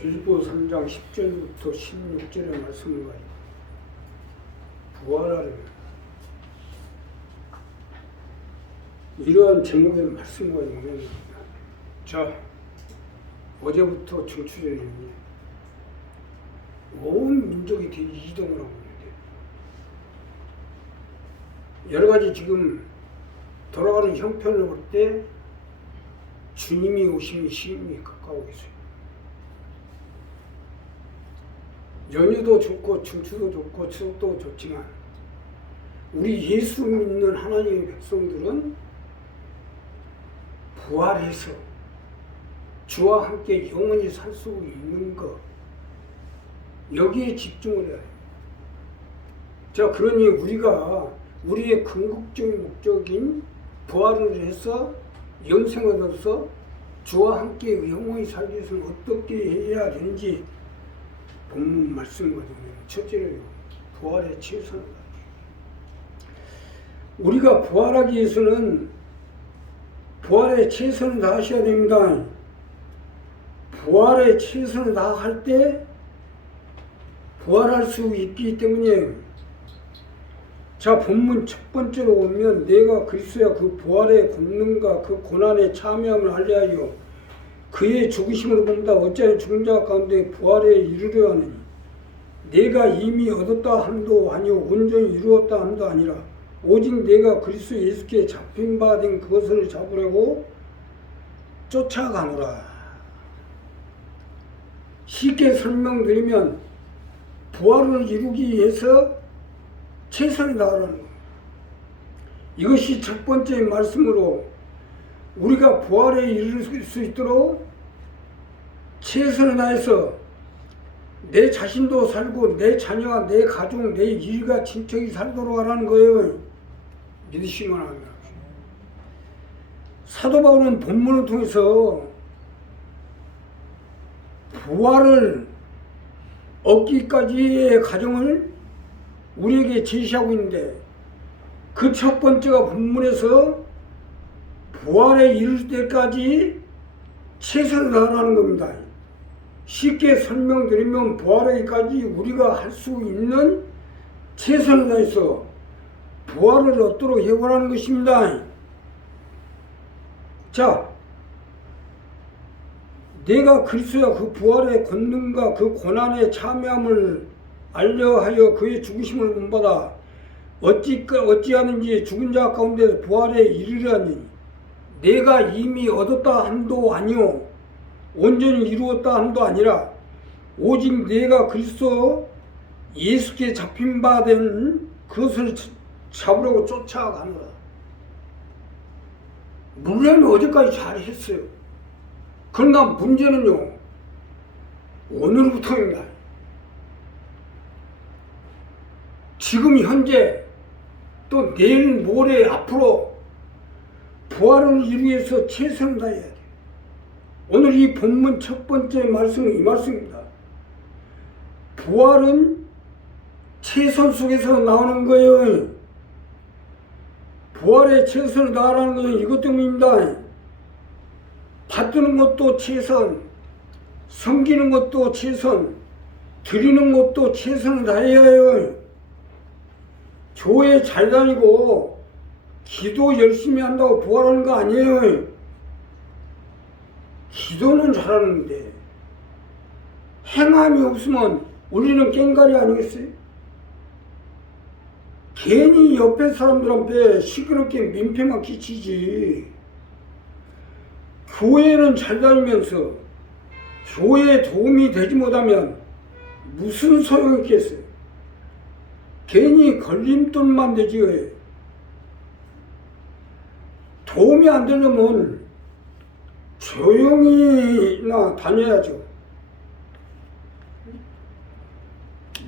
빌보 3장 10절부터 16절의 말씀을 가지고 부활하려면 이러한 제목의 말씀을 가지고 있습니다. 자, 어제부터 정치적인 온 민족이 이동을 하고 있는데 여러 가지 지금 돌아가는 형편을 볼 때 주님이 오심이 시임이 가까워 있어요. 연휴도 좋고 중추도 좋고 추석도 좋지만 우리 예수 믿는 하나님의 백성들은 부활해서 주와 함께 영원히 살 수 있는 것, 여기에 집중을 해야 해요. 자, 그러니 우리가 우리의 궁극적인 목적인 부활을 해서 영생을 얻어서 주와 함께 영원히 살기 위해서는 어떻게 해야 되는지 본문 말씀 가지고 첫째로 부활의 최선을 우리가 부활하기 위해서는 부활의 최선을 다하셔야 됩니다. 부활의 최선을 다할 때 부활할 수 있기 때문에 자, 본문 첫 번째로 보면 내가 그리스도야 그 부활의 권능과 그 고난의 참여함을 알리하여 그의 죽으심으로 본다. 어찌하여 죽은 자 가운데 부활에 이르려 하느니 내가 이미 얻었다 함도 아니요 온전히 이루었다 함도 아니라 오직 내가 그리스도 예수께 잡힌 바 된 그것을 잡으려고 쫓아가노라. 쉽게 설명드리면 부활을 이루기 위해서 최선을 다하라는 겁니다. 이것이 첫 번째 말씀으로 우리가 부활에 이를 수 있도록 최선을 다해서 내 자신도 살고 내 자녀와 내 가족, 내 일가 친척이 살도록 하라는 거예요. 믿으시면 합니다. 사도 바울은 본문을 통해서 부활을 얻기까지의 과정을 우리에게 제시하고 있는데 그 첫 번째가 본문에서 부활에 이를 때까지 최선을 다하라는 겁니다. 쉽게 설명드리면 부활하기까지 우리가 할 수 있는 최선을 다해서 부활을 얻도록 해보라는 것입니다. 자, 내가 그리스도야 그 부활의 권능과 그 고난의 참여함을 알려하여 그의 죽으심을 본받아 어찌하는지 죽은 자 가운데 부활에 이르려니 내가 이미 얻었다 함도 아니요 온전히 이루었다 함도 아니라 오직 내가 그리스도 예수께 잡힌 바 된 그것을 잡으려고 쫓아가노라. 물론 어제까지 잘했어요. 그러나 문제는요, 오늘부터입니다. 지금 현재 또 내일 모레 앞으로 부활을 이루기 위해서 최선을 다해야 돼요. 오늘 이 본문 첫 번째 말씀은 이 말씀입니다. 부활은 최선 속에서 나오는 거예요. 부활의 최선을 다하라는 것은 이것 때문입니다. 받드는 것도 최선, 섬기는 것도 최선, 드리는 것도 최선을 다해야 해요. 교회 잘 다니고 기도 열심히 한다고 부활하는 거 아니에요. 기도는 잘하는데 행함이 없으면 우리는 깽가리 아니겠어요? 괜히 옆에 사람들한테 시끄럽게 민폐만 끼치지. 교회는 잘 다니면서 교회에 도움이 되지 못하면 무슨 소용이 있겠어요? 괜히 걸림돌만 되지. 도움이 안 되려면 조용히나 다녀야죠.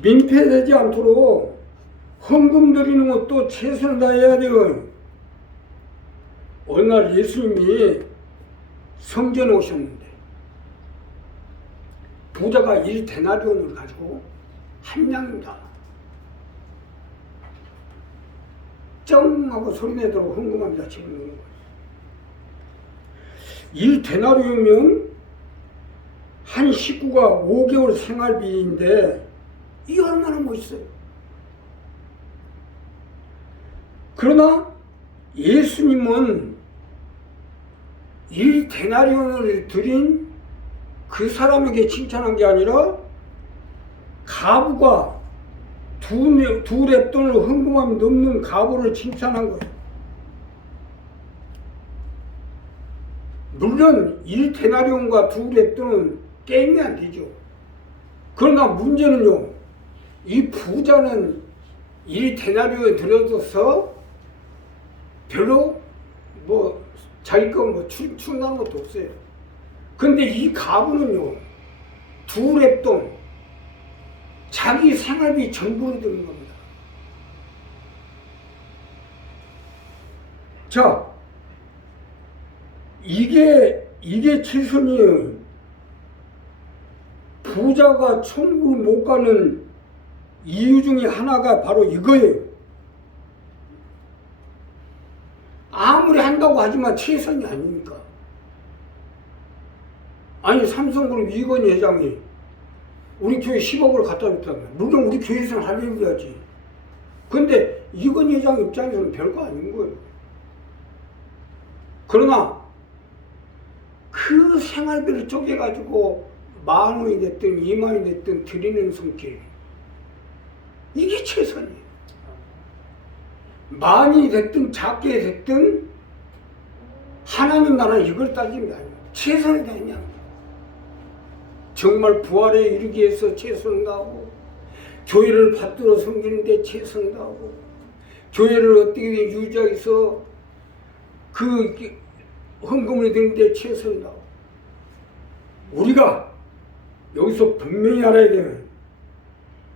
민폐되지 않도록 헌금 드리는 것도 최선을 다해야 돼요. 어느 날 예수님이 성전에 오셨는데 부자가 1데나리온을 가지고 한 양입니다. 쩡 하고 소리내도록 헌금합니다. 지금 1데나리온이면 한 식구가 5개월 생활비인데 이게 얼마나 멋있어요. 그러나 예수님은 이 데나리온을 드린 그 사람에게 칭찬한 게 아니라 가부가 두 렙돈을 헌금함이 넘는 가부를 칭찬한 거예요. 물론 1데나리온과 2렙돈은 게임이 안 되죠. 그러나 문제는요, 이 부자는 1데나리온에 들여줘서 별로 자기 거 충당한 것도 없어요. 근데 이 가부는요, 2렙돈, 자기 생활비 전부를 드는 겁니다. 자, 이게 최선이에요. 부자가 천국을 못 가는 이유 중에 하나가 바로 이거예요. 아무리 한다고 하지만 최선이 아니니까. 아니, 삼성그룹 이건희 회장이 우리 교회 10억을 갖다 줬다면, 물론 우리 교회에서는 할렐루야지. 근데 이건희 회장 입장에서는 별거 아닌 거예요. 그러나 그 생활비를 쪼개가지고 10,000원이 됐든 20,000원이 됐든 드리는 손길, 이게 최선이에요. 많이 됐든 작게 됐든 하나님 나라는 이걸 따지는 게 아니에요. 최선이 되냐. 정말 부활에 이르기 위해서 최선을 다하고, 교회를 받들어 섬기는데 최선을 다하고, 교회를 어떻게든 유지하기 위해서 그 헌금을 드리는데 최선을 다하고. 우리가 여기서 분명히 알아야 되는,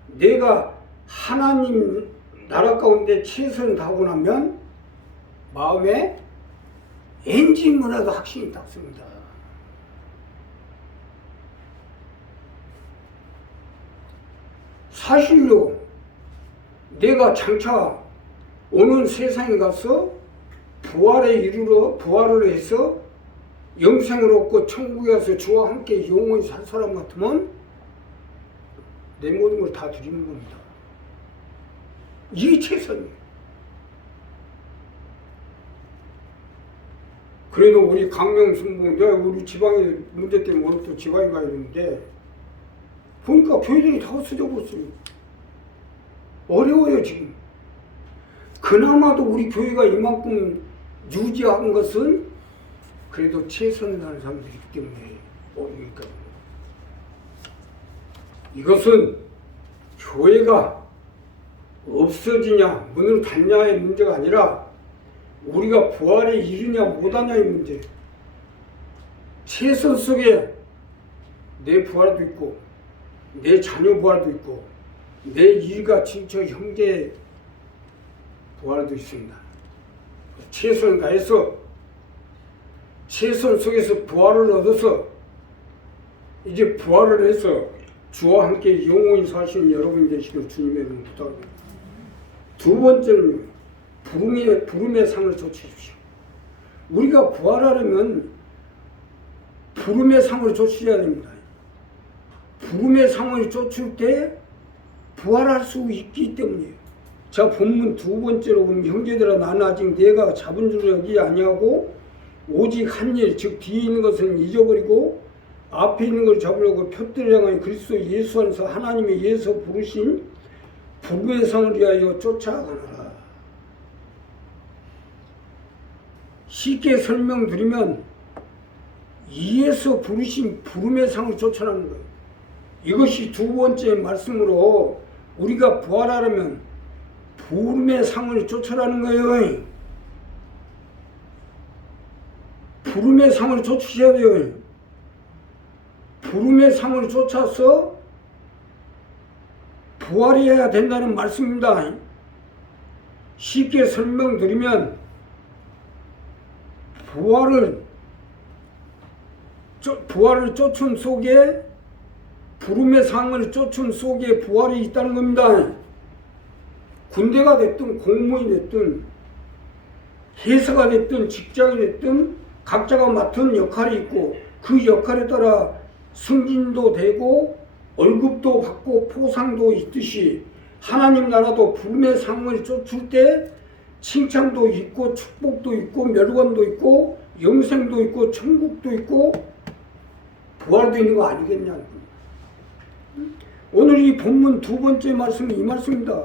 내가 하나님 나라 가운데 최선을 다하고 나면 마음에 엔진 문화도 확신이 닿습니다. 사실로 내가 장차 오는 세상에 가서 부활에 이르러 부활을 해서 영생을 얻고 천국에 가서 주와 함께 영원히 살 사람 같으면 내 모든 걸 다 드리는 겁니다. 이게 최선이에요. 그래도 우리 강명순봉, 내가 우리 지방에 문제 때문에 오늘 또 지방에 가야 되는데 보니까 교회들이 다 없어져버렸어요. 어려워요 지금. 그나마도 우리 교회가 이만큼 유지한 것은 그래도 최선을 다하는 사람들이기 때문에 어렵니까. 이것은 교회가 없어지냐 문으로 닫냐의 문제가 아니라 우리가 부활에 이르냐 못하냐의 문제. 최선 속에 내 부활도 있고 내 자녀 부활도 있고 내 일가 친척 형제 부활도 있습니다. 최선을 다해서 최선 속에서 부활을 얻어서 이제 부활을 해서 주와 함께 영원히 사시는 여러분 되시길 주님의 이름으로 부탁합니다. 두 번째는 부름의 상을 쫓으십시오. 우리가 부활하려면 부름의 상을 쫓으셔야 됩니다. 부름의 상을 쫓을 때 부활할 수 있기 때문이에요. 자, 본문 두 번째로 보면 형제들아 나는 아직 내가 잡은 줄 여기지 아니하고 오직 한 일, 즉 뒤에 있는 것은 잊어버리고 앞에 있는 걸 잡으려고 표대를 향하여 그리스도 예수 안에서 하나님의 예수 부르신 부름의 상을 위하여 쫓아가노라. 쉽게 설명드리면 예수 부르신 부름의 상을 쫓아가는 거예요. 이것이 두 번째 말씀으로 우리가 부활하려면 부름의 상을 쫓아가는 거예요. 부름의 상을 쫓으셔야 돼요. 부름의 상을 쫓아서 부활해야 된다는 말씀입니다. 쉽게 설명드리면 부활을 쫓음 속에 부름의 상을 쫓음 속에 부활이 있다는 겁니다. 군대가 됐든 공무원이 됐든 회사가 됐든 직장이 됐든 각자가 맡은 역할이 있고 그 역할에 따라 승진도 되고 월급도 받고 포상도 있듯이 하나님 나라도 부름의 상을 쫓을 때 칭찬도 있고 축복도 있고 멸관도 있고 영생도 있고 천국도 있고 부활도 있는 거 아니겠냐. 오늘 이 본문 두 번째 말씀은 이 말씀입니다.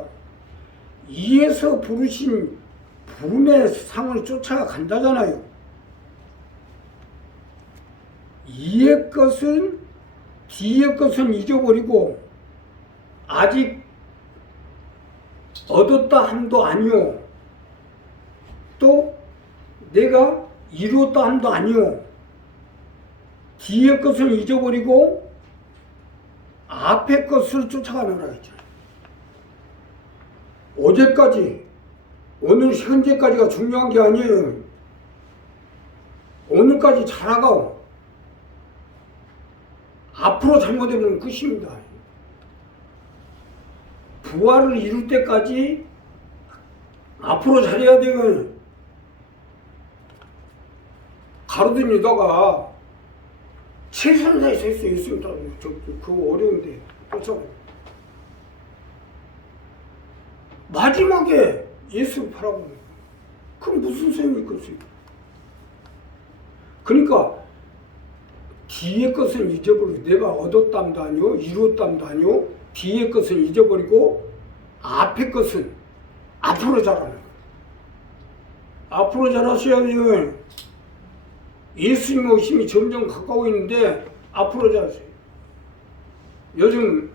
이에서 부르신 부름의 상을 쫓아간다잖아요. 이의 것은 뒤의 것은 잊어버리고 아직 얻었다 함도 아니오. 또 내가 이루었다 함도 아니오. 뒤의 것은 잊어버리고 앞의 것을 쫓아가느라 했잖아요. 어제까지 오늘 현재까지가 중요한 게 아니에요. 오늘까지 잘하고 앞으로 잘못되면 끝입니다. 부활을 이룰 때까지 앞으로 잘해야 되면 가로등에다가 최선을 다해서 했어요. 있습니다. 그거 어려운데 마지막에 예수 팔아보면 그럼 무슨 소용이 있겠어요? 그러니까 뒤의 것은 잊어버리고 내가 얻었담도 아니오 이루었담도 아니오 뒤의 것은 잊어버리고 앞의 것은 앞으로 잘하는 거예요. 앞으로 잘하셔야 돼요. 예수님 오심이 점점 가까워 있는데 앞으로 잘하세요. 요즘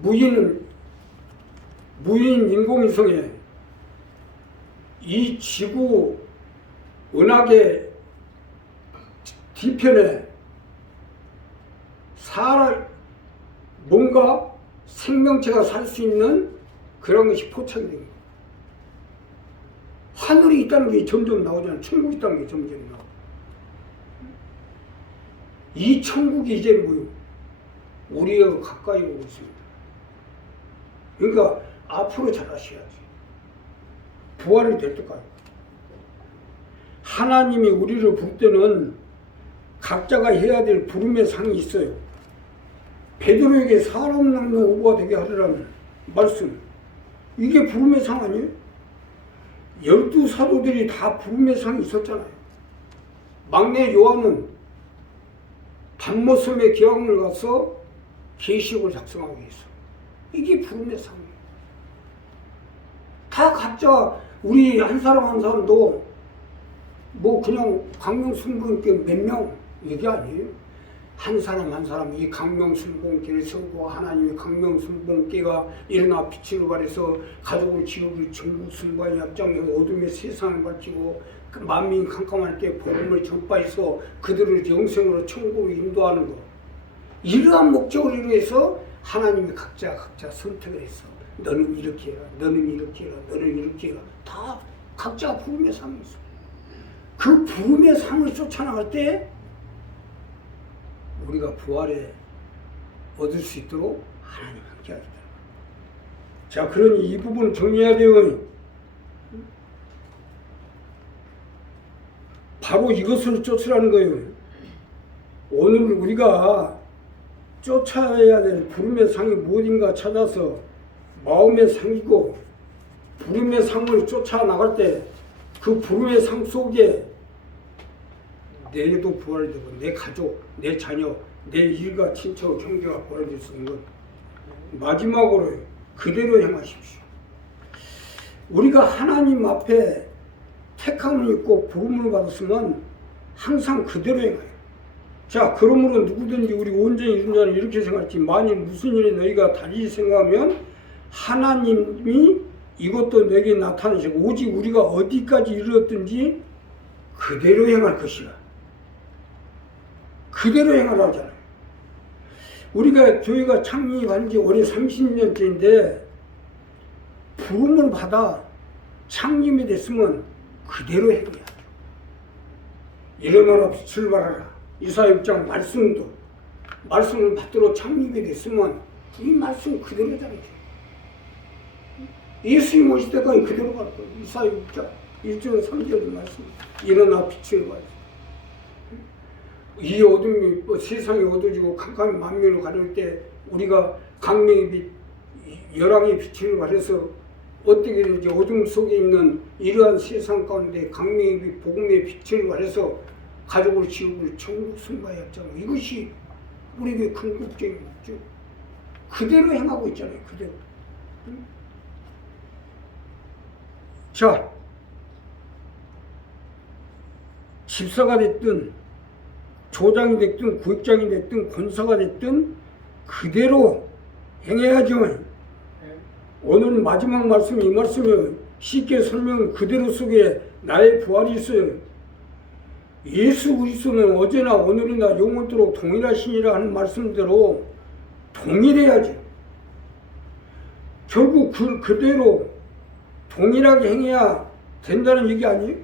무인 인공위성에 이 지구 은하계 뒤편에 뭔가 생명체가 살 수 있는 그런 것이 포착이 됩니다. 하늘이 있다는 게 점점 나오잖아요. 천국이 있다는 게 점점 나오고. 이 천국이 이제 뭐요? 우리가 가까이 오고 있습니다. 그러니까 앞으로 잘하셔야지. 부활이 될 때까지. 하나님이 우리를 부를 때는 각자가 해야 될 부름의 상이 있어요. 베드로에게 사람 낚는 오부가 되게 하리라는 말씀. 이게 부름의 상 아니에요? 12사도들이 다 부름의 상이 있었잖아요. 막내 요한은 단모섬에 기왕을 가서 계시록을 작성하기 위해서. 이게 부름의 상이에요. 다 각자 우리 한 사람 한 사람도 뭐 그냥 강명순복음께 몇 명 이게 아니에요. 한 사람 한 사람 이 강명순복음께를 세우고 하나님의 강명순복음께가 일어나 빛으로 발해서 가족을 지옥을 전국 순간에 앞장서 어둠의 세상을 밝히고 그 만민 캄캄할 때 복음을 전파해서 그들을 영생으로 천국으로 인도하는 것. 이러한 목적을 위해서 하나님이 각자 선택을 했어. 너는 이렇게 해라, 너는 이렇게 해라, 너는 이렇게 해라. 다 각자 부름의 상이 있어. 그 부름의 상을 쫓아나갈 때 우리가 부활에 얻을 수 있도록 하나님 함께 하겠다. 자, 그러니 이 부분 정리해야 돼요. 바로 이것을 쫓으라는 거예요. 오늘 우리가 쫓아야 될 부름의 상이 무엇인가 찾아서 마음의 상이고 부름의 상을 쫓아나갈 때 그 부름의 상 속에 내도 부활이 되고 내 가족, 내 자녀, 내 일가, 친척, 형제가 부활될 수 있는 것. 마지막으로 그대로 행하십시오. 우리가 하나님 앞에 택함을 입고 부름을 받았으면 항상 그대로 행해요. 자, 그러므로 누구든지 우리 온전히 이룬 자는 이렇게 생각했지. 만일 무슨 일에 너희가 달리 생각하면 하나님이 이것도 내게 나타내시고 오직 우리가 어디까지 이르렀든지 그대로 행할 것이라. 그대로 행하라고 하잖아요. 우리가 교회가 창립한 지 올해 30년째인데 부름을 받아 창립이 됐으면 그대로 행해야 돼. 일어나라 출발하라. 이사야 6장 말씀을 받들어 창립이 됐으면 이 말씀 그대로잖아요. 예수님 오실 때까지 그대로 갈 거예요. 이사야 6장 1절 3절의 말씀. 일어나 빛을 발하라. 이 어둠이 세상이 어두워지고 캄캄이 만민을 가릴 때 우리가 강명의 빛, 열왕의 빛을 발해서 어떻게든지 어둠 속에 있는 이러한 세상 가운데 강명의 빛, 복음의 빛을 발해서 가족을 지우고 천국 승바했잖아. 이것이 우리에게 궁극적인 목적. 그대로 행하고 있잖아요. 그대로. 응? 자, 집사가 됐든 조장이 됐든 구역장이 됐든 권사가 됐든 그대로 행해야지만 오늘 마지막 말씀 이 말씀을 쉽게 설명 그대로 속에 나의 부활이 있어요. 예수 그리스도는 어제나 오늘이나 영원토록 동일하시니라 하는 말씀대로 동일해야지. 결국 그대로 동일하게 행해야 된다는 얘기 아니에요?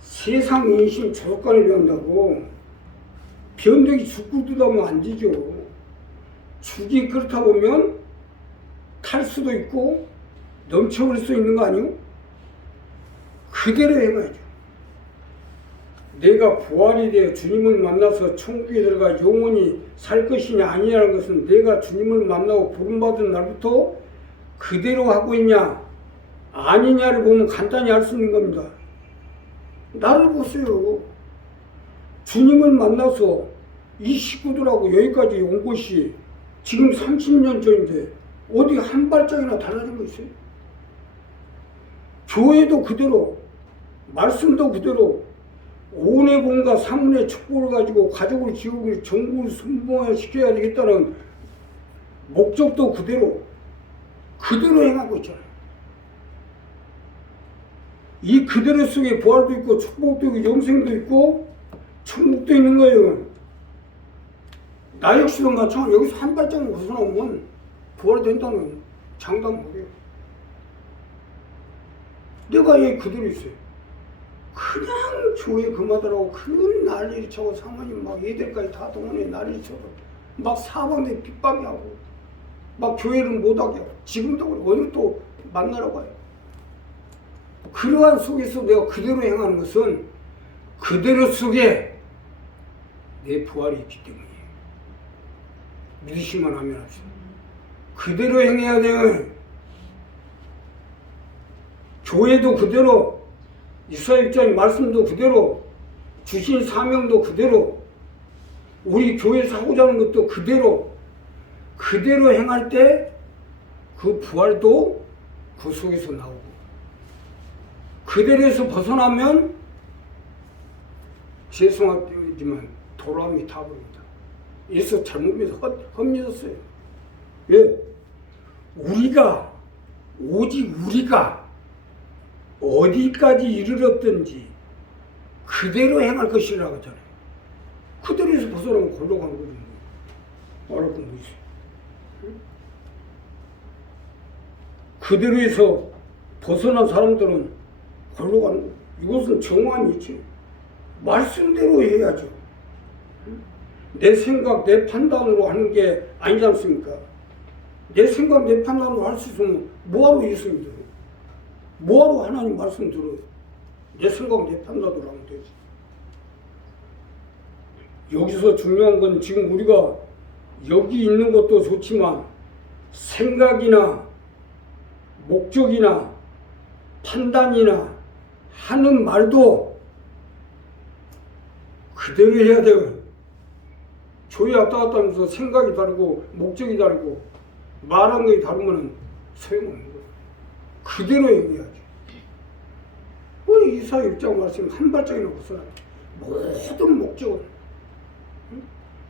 세상 인심 조건을 배운다고 변덕이 죽고 뜯으면 안 되죠. 죽이 그렇다 보면 탈 수도 있고 넘쳐버릴 수 있는 거 아니에요? 그대로 행해야죠. 내가 부활이 되어 주님을 만나서 천국에 들어가 영원히 살 것이냐 아니냐는 것은 내가 주님을 만나고 부름받은 날부터 그대로 하고 있냐 아니냐를 보면 간단히 알 수 있는 겁니다. 나를 보세요. 주님을 만나서 이 식구들하고 여기까지 온 것이 지금 30년 전인데 어디 한 발짝이나 달라진 거 있어요? 교회도 그대로, 말씀도 그대로, 오은의 본과 사문의 축복을 가지고 가족을 지우고 전국을 순봉시켜야 되겠다는 목적도 그대로 행하고 있잖아요. 이 그대로 속에 부활도 있고 축복도 있고 영생도 있고 천국도 있는 거예요. 나 역시도 마찬가지. 여기서 한 발짝 벗어나면 부활이 된다는 장담 못해요. 내가 얘 그대로 있어요. 그냥 교회 그마다라고 큰 난리를 쳐고 사모님 막 얘들까지 다 동원해 난리를 쳐서 막 사방에 핍박이 하고 막 교회를 못하게 하고 지금도 그래. 오늘 또 만나러 가요. 그러한 속에서 내가 그대로 행하는 것은 그대로 속에 내 부활이 있기 때문이에요. 믿으시면 하면 합시다. 그대로 행해야 돼요. 교회도 그대로, 이사야입장의 말씀도 그대로, 주신 사명도 그대로, 우리 교회에서 하고자 하는 것도 그대로 행할 때 그 부활도 그 속에서 나오고, 그대로에서 벗어나면 죄송하지만 돌아옴이 타버립니다. 예수 잘못 헛믿었어요. 왜? 오직 우리가 어디까지 이르렀든지 그대로 행할 것이라고 하잖아요. 그대로에서 벗어나면 골로 간 거지. 말할 건 뭐 있어요? 그대로에서 벗어난 사람들은 골로 가는 거예요. 이것은 정황이 있지. 말씀대로 해야죠. 내 생각, 내 판단으로 하는 게 아니지 않습니까? 내 생각, 내 판단으로 할 수 있으면 뭐하러 예수님 들어요? 뭐하러 하나님 말씀 들어요? 내 생각, 내 판단으로 하면 되지. 여기서 중요한 건 지금 우리가 여기 있는 것도 좋지만 생각이나 목적이나 판단이나 하는 말도 그대로 해야 돼요. 교회 왔다 갔다 하면서 생각이 다르고 목적이 다르고 말한 게 다르면 소용없는 거예요. 그대로 얘기해야지. 우리 이사야 입장 말씀 한 발짝이나 벗어나. 모든 목적은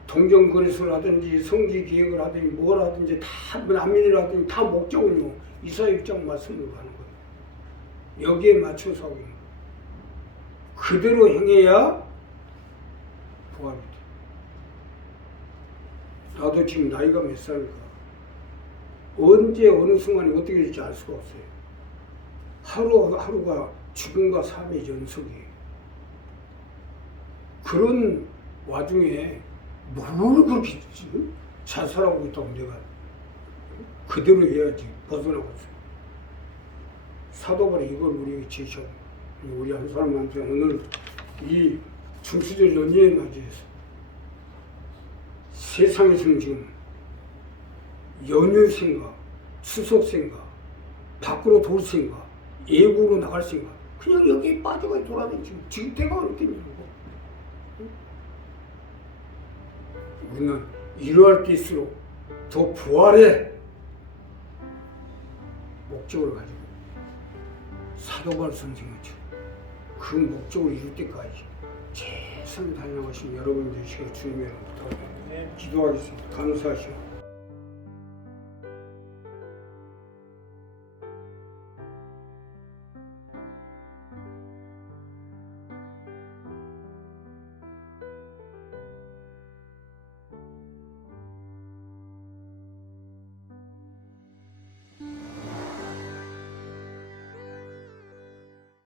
동정거래소를 하든지 성지기획을 하든지 뭘 하든지 다 난민을 하든지 다 목적은요 이사야 입장 말씀으로 가는 거예요. 여기에 맞춰서 하고 있는 거예요. 그대로 행해야 부활이 돼. 나도 지금 나이가 몇 살일까? 언제 어느 순간에 어떻게 될지 알 수가 없어요. 하루하루가 죽음과 삶의 연속이에요. 그런 와중에 뭘 그렇게 자살하고 있다고 내가 그대로 해야지 벗어나고 있어요. 사도바리 이걸 우리에게 제시하고 우리 한 사람한테 오늘 이 중수절 연휴에 맞이해서 세상에서는 지금 연휴 생각, 추석 생각, 밖으로 돌 생각, 예고로 나갈 생각, 그냥 여기에 빠져가 돌아다니지. 지금 때가 어떻게 이러고. 우리는 이러할 때일수록 더 부활의 목적을 가지고 사도바울 선생님처럼 그 목적을 이룰 때까지 최선을 다해나가신 여러분 되시길 주님의 이름으로 기도하겠습니다. 감사하시고